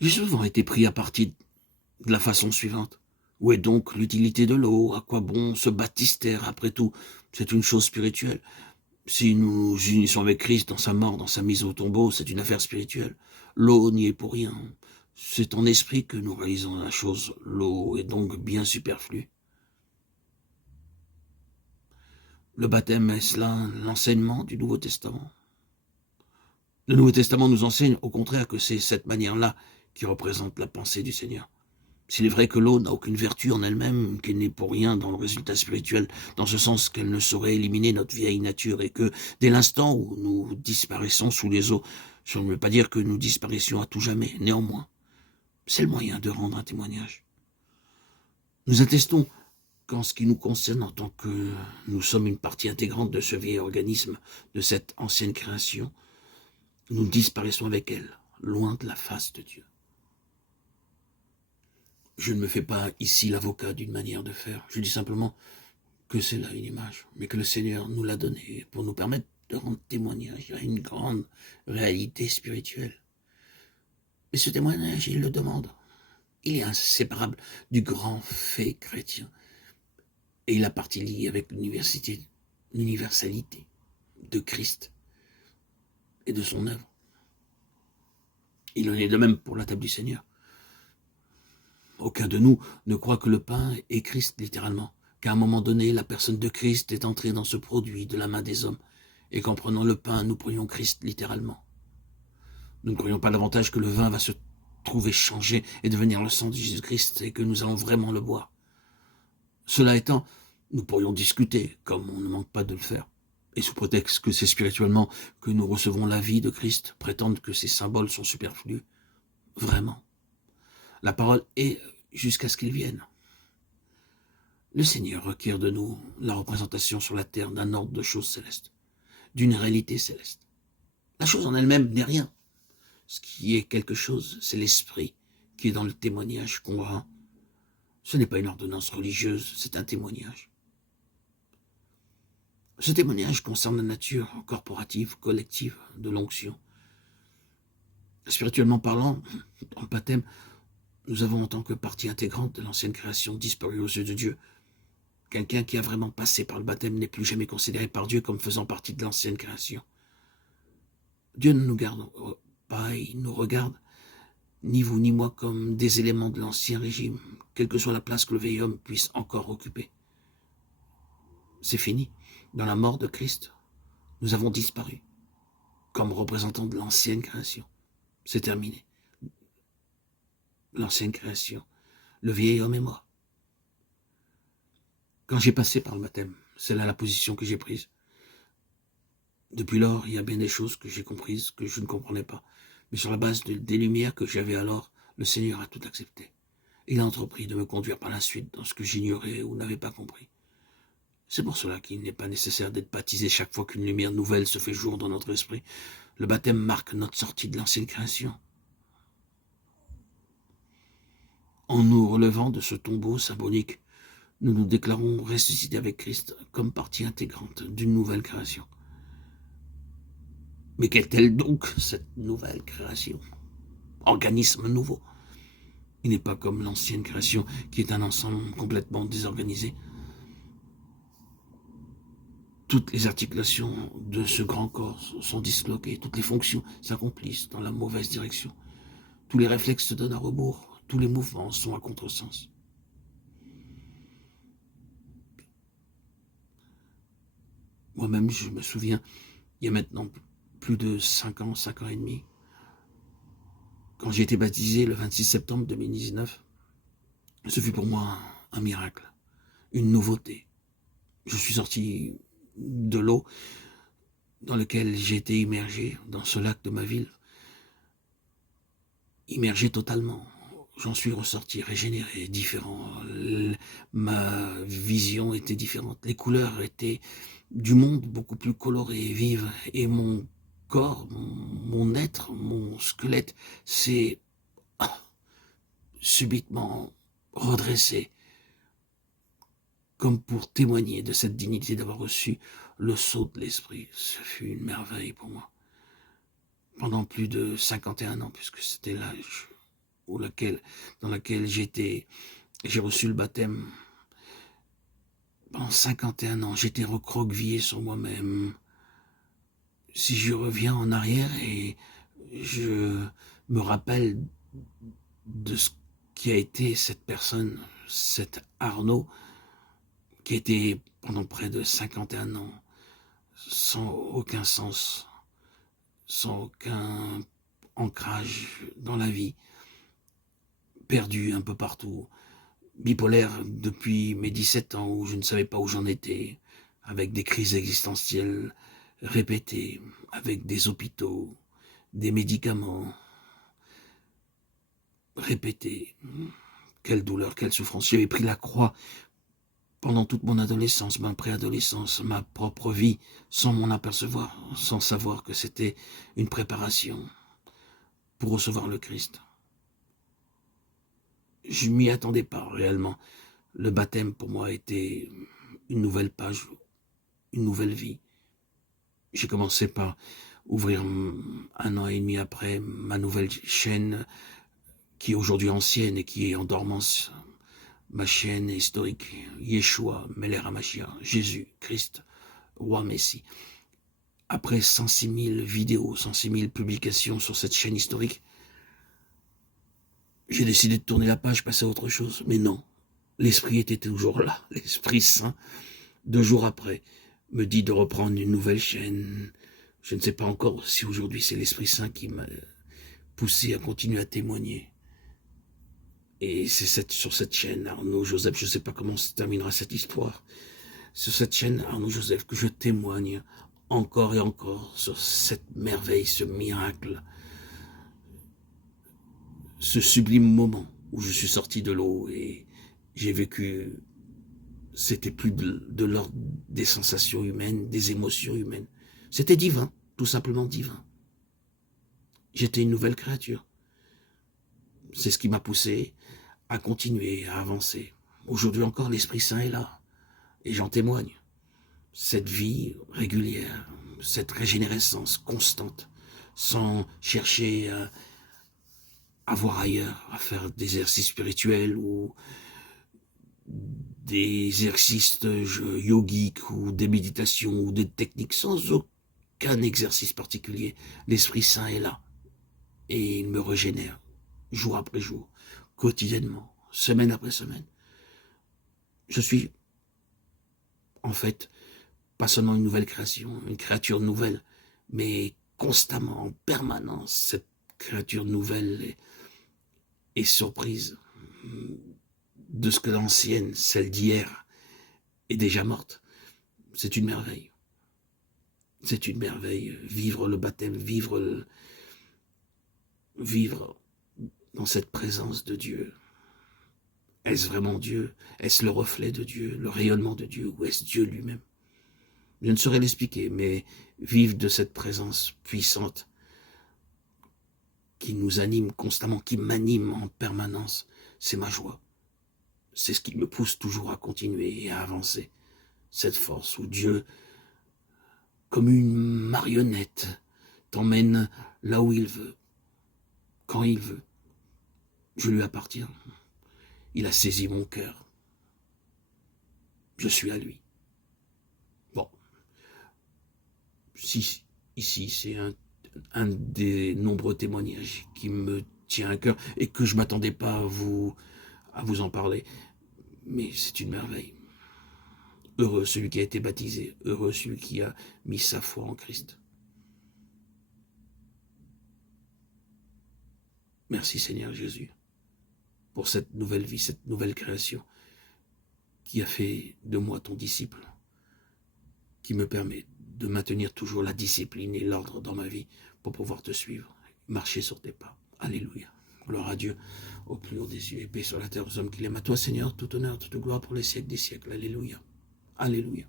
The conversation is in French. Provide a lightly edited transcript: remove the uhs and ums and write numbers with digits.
J'ai souvent été pris à partie de la façon suivante. Où est donc l'utilité de l'eau? À quoi bon ce baptistère? Après tout, c'est une chose spirituelle. Si nous nous unissons avec Christ dans sa mort, dans sa mise au tombeau, c'est une affaire spirituelle. L'eau n'y est pour rien. C'est en esprit que nous réalisons la chose. L'eau est donc bien superflue. Le baptême, est-ce là l'enseignement du Nouveau Testament? Le Nouveau Testament nous enseigne au contraire que c'est cette manière-là qui représente la pensée du Seigneur. S'il est vrai que l'eau n'a aucune vertu en elle-même, qu'elle n'est pour rien dans le résultat spirituel, dans ce sens qu'elle ne saurait éliminer notre vieille nature et que, dès l'instant où nous disparaissons sous les eaux, ça ne veut pas dire que nous disparaissions à tout jamais. Néanmoins, c'est le moyen de rendre un témoignage. Nous attestons qu'en ce qui nous concerne, en tant que nous sommes une partie intégrante de ce vieil organisme, de cette ancienne création, nous disparaissons avec elle, loin de la face de Dieu. Je ne me fais pas ici l'avocat d'une manière de faire. Je dis simplement que c'est là une image, mais que le Seigneur nous l'a donnée pour nous permettre de rendre témoignage à une grande réalité spirituelle. Mais ce témoignage, il le demande. Il est inséparable du grand fait chrétien. Et il a partie liée avec l'universalité de Christ et de son œuvre. Il en est de même pour la table du Seigneur. Aucun de nous ne croit que le pain est Christ, littéralement, qu'à un moment donné, la personne de Christ est entrée dans ce produit de la main des hommes, et qu'en prenant le pain, nous prions Christ, littéralement. Nous ne croyons pas davantage que le vin va se trouver changé et devenir le sang de Jésus-Christ, et que nous allons vraiment le boire. Cela étant, nous pourrions discuter, comme on ne manque pas de le faire, et sous prétexte que c'est spirituellement que nous recevons la vie de Christ, prétendre que ces symboles sont superflus. Vraiment. La parole est jusqu'à ce qu'il vienne. Le Seigneur requiert de nous la représentation sur la terre d'un ordre de choses célestes, d'une réalité céleste. La chose en elle-même n'est rien. Ce qui est quelque chose, c'est l'esprit qui est dans le témoignage qu'on rend. Ce n'est pas une ordonnance religieuse, c'est un témoignage. Ce témoignage concerne la nature corporative, collective de l'onction. Spirituellement parlant, dans le baptême, nous avons en tant que partie intégrante de l'ancienne création disparue aux yeux de Dieu. Quelqu'un qui a vraiment passé par le baptême n'est plus jamais considéré par Dieu comme faisant partie de l'ancienne création. Dieu ne nous garde pas, il nous regarde, ni vous ni moi, comme des éléments de l'ancien régime, quelle que soit la place que le vieil homme puisse encore occuper. C'est fini. Dans la mort de Christ, nous avons disparu, comme représentants de l'ancienne création. C'est terminé. L'ancienne création, le vieil homme est mort. Quand j'ai passé par le baptême, c'est là la position que j'ai prise. Depuis lors, il y a bien des choses que j'ai comprises, que je ne comprenais pas. Mais sur la base des lumières que j'avais alors, le Seigneur a tout accepté. Il a entrepris de me conduire par la suite dans ce que j'ignorais ou n'avais pas compris. C'est pour cela qu'il n'est pas nécessaire d'être baptisé chaque fois qu'une lumière nouvelle se fait jour dans notre esprit. Le baptême marque notre sortie de l'ancienne création. En nous relevant de ce tombeau symbolique, nous nous déclarons ressuscités avec Christ comme partie intégrante d'une nouvelle création. Mais qu'est-elle donc, cette nouvelle création? Organisme nouveau. Il n'est pas comme l'ancienne création qui est un ensemble complètement désorganisé. Toutes les articulations de ce grand corps sont disloquées, toutes les fonctions s'accomplissent dans la mauvaise direction. Tous les réflexes se donnent à rebours, tous les mouvements sont à contresens. Moi-même, je me souviens, il y a maintenant plus de 5 ans et demi, quand j'ai été baptisé le 26 septembre 2019, ce fut pour moi un miracle, une nouveauté. Je suis sorti de l'eau dans laquelle j'ai été immergé, dans ce lac de ma ville, immergé totalement. J'en suis ressorti régénéré, différent. Ma vision était différente. Les couleurs étaient du monde beaucoup plus colorées, vives. Et mon corps, mon être, mon squelette s'est subitement redressé, comme pour témoigner de cette dignité d'avoir reçu le sceau de l'esprit. Ce fut une merveille pour moi. Pendant plus de 51 ans, puisque c'était l'âge dans laquelle j'ai reçu le baptême pendant 51 ans. J'étais recroquevillé sur moi-même. Si je reviens en arrière et je me rappelle de ce qui a été cette personne, cet Arnaud, qui était pendant près de 51 ans, sans aucun sens, sans aucun ancrage dans la vie, perdu un peu partout, bipolaire depuis mes 17 ans où je ne savais pas où j'en étais, avec des crises existentielles répétées, avec des hôpitaux, des médicaments répétés. Quelle douleur, quelle souffrance. J'avais pris la croix pendant toute mon adolescence, ma préadolescence, ma propre vie, sans m'en apercevoir, sans savoir que c'était une préparation pour recevoir le Christ. Je m'y attendais pas réellement. Le baptême pour moi était une nouvelle page, une nouvelle vie. J'ai commencé par ouvrir 1 an et demi après ma nouvelle chaîne, qui est aujourd'hui ancienne et qui est en dormance. Ma chaîne historique, Yeshua, Meler HaMashiach, Jésus, Christ, Roi Messie. Après 106 000 vidéos, 106 000 publications sur cette chaîne historique, j'ai décidé de tourner la page, passer à autre chose. Mais non, l'Esprit était toujours là. L'Esprit Saint, 2 jours après, me dit de reprendre une nouvelle chaîne. Je ne sais pas encore si aujourd'hui c'est l'Esprit Saint qui m'a poussé à continuer à témoigner. Et c'est sur cette chaîne, Arnaud Joseph, je ne sais pas comment se terminera cette histoire, sur cette chaîne, Arnaud Joseph, que je témoigne encore et encore sur cette merveille, ce miracle, ce sublime moment où je suis sorti de l'eau et j'ai vécu, c'était plus de l'ordre des sensations humaines, des émotions humaines. C'était divin, tout simplement divin. J'étais une nouvelle créature. C'est ce qui m'a poussé à continuer, à avancer. Aujourd'hui encore, l'Esprit Saint est là, et j'en témoigne. Cette vie régulière, cette régénérescence constante, sans chercher à voir ailleurs, à faire des exercices spirituels ou des exercices yogiques ou des méditations ou des techniques, sans aucun exercice particulier. L'Esprit Saint est là, et il me régénère, jour après jour, quotidiennement, semaine après semaine. Je suis, en fait, pas seulement une nouvelle création, une créature nouvelle, mais constamment, en permanence, cette créature nouvelle est surprise de ce que l'ancienne, celle d'hier, est déjà morte. C'est une merveille. C'est une merveille. Vivre le baptême, vivre dans cette présence de Dieu. Est-ce vraiment Dieu? Est-ce le reflet de Dieu, le rayonnement de Dieu, ou est-ce Dieu lui-même? Je ne saurais l'expliquer, mais vivre de cette présence puissante qui nous anime constamment, qui m'anime en permanence, c'est ma joie. C'est ce qui me pousse toujours à continuer et à avancer. Cette force où Dieu, comme une marionnette, t'emmène là où il veut, quand il veut. Je lui appartiens. Il a saisi mon cœur. Je suis à lui. Bon. Si, ici, c'est un des nombreux témoignages qui me tient à cœur et que je ne m'attendais pas à vous en parler. Mais c'est une merveille. Heureux celui qui a été baptisé. Heureux celui qui a mis sa foi en Christ. Merci Seigneur Jésus pour cette nouvelle vie, cette nouvelle création qui a fait de moi ton disciple, qui me permet de maintenir toujours la discipline et l'ordre dans ma vie pour pouvoir te suivre, marcher sur tes pas. Alléluia. Gloire à Dieu, au plus haut des cieux, et paix sur la terre aux hommes qu'il aime. À toi Seigneur, tout honneur, toute gloire pour les siècles des siècles. Alléluia. Alléluia.